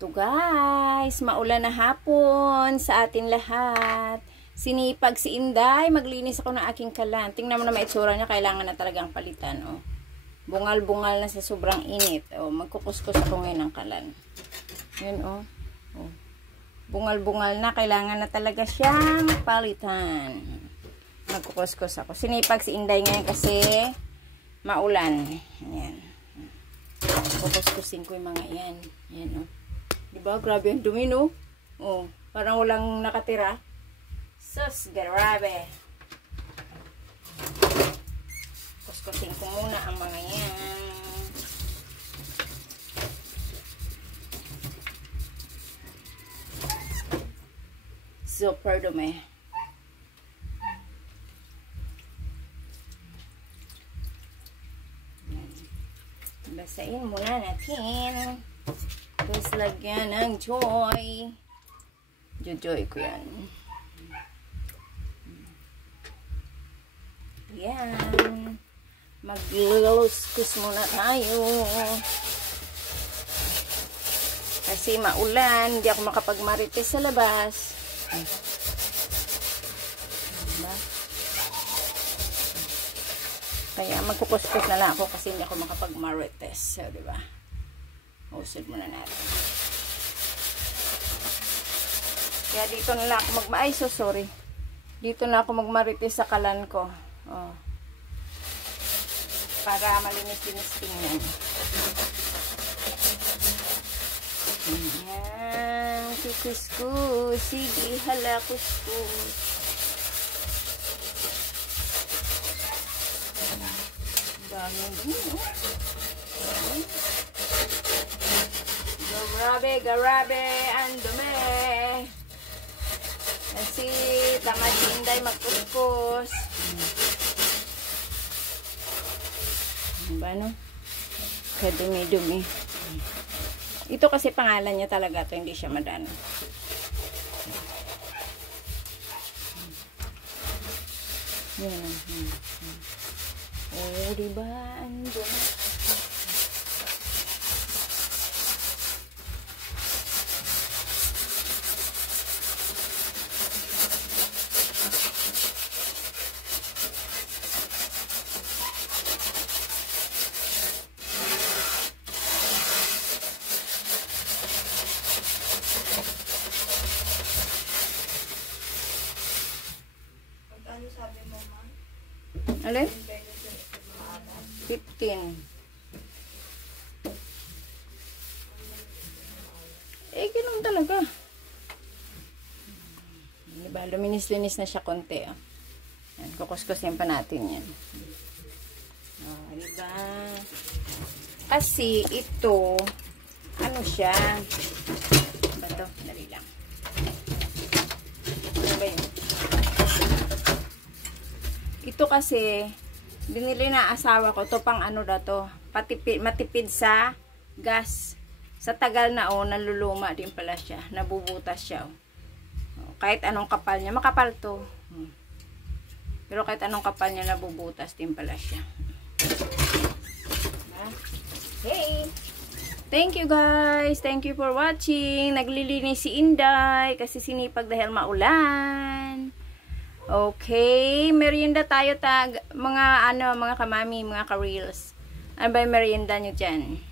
To guys, maulan na hapon sa atin lahat. Sinipag si Inday, maglinis ako ng aking kalan. Tingnan mo na maitsura niya, kailangan na talagang palitan. Oh. Bungal-bungal na sa sobrang init. Oh, magkukuskus ako ngayon ng kalan. Yun oh. Oh. Bungal-bungal na, kailangan na talaga siyang palitan. Magkukuskus ako. Sinipag si Inday ngayon kasi maulan. Ayan. Kukuskusin ko yung mga yan. Ayan oh. Diba? Grabe ang dumi, no? Oh, parang walang nakatira. Sus, grabe. Kuskusin ko muna ang mga yan. Super dumi. Basahin muna natin. Tapos lagyan ng joy. Joy ko yan. Yan. Magluskus muna tayo. Kasi maulan. Hindi ako makapagmarites sa labas. Diba? Kaya magkukuskus na lang ako kasi hindi ako makapagmarites. So, diba? Usod muna natin. Kaya dito na lang ako sorry. Dito na ako magmarites sa kalan ko. Oh. Para malinis-linis tingnan. Ayan. Kukuskus. Sige, hala, kuskus. Daming dumi, oh. Garabe, ang dumi. Kasi tamad si Inday magkuskus. Diba, no? Kadumi-dumi. Ito kasi pangalan niya talaga to, hindi siya madano. Yan. Oh, diba? Ang dumi. Ano sabi mo, ma'am? Alin? 15. Ganun talaga. Diba? Luminis-linis na siya konti. Oh. Yan, kukuskusin pa natin yan. Oh, diba? Kasi ito, ano siya? Ba ito? Dali lang. Ano ba yun? Ito kasi, binili na asawa ko. Ito pang ano na to. Matipid sa gas. Sa tagal na naluluma din pala siya. Nabubutas siya. Kahit anong kapal niya. Makapal to. Pero kahit anong kapal niya, nabubutas din pala siya. Hey! Thank you guys! Thank you for watching. Naglilinis si Inday kasi sinipag dahil maulan. Okay, merienda tayo mga kamami, mga ka-reels. Ano ba yung merienda nyo dyan?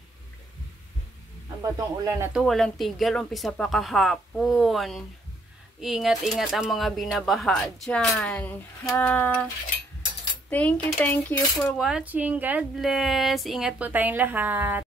Ano ba tong ulan na to? Walang tigil, umpisa pa kahapon. Ingat-ingat ang mga binabaha dyan. Ha? Thank you for watching. God bless. Ingat po tayong lahat.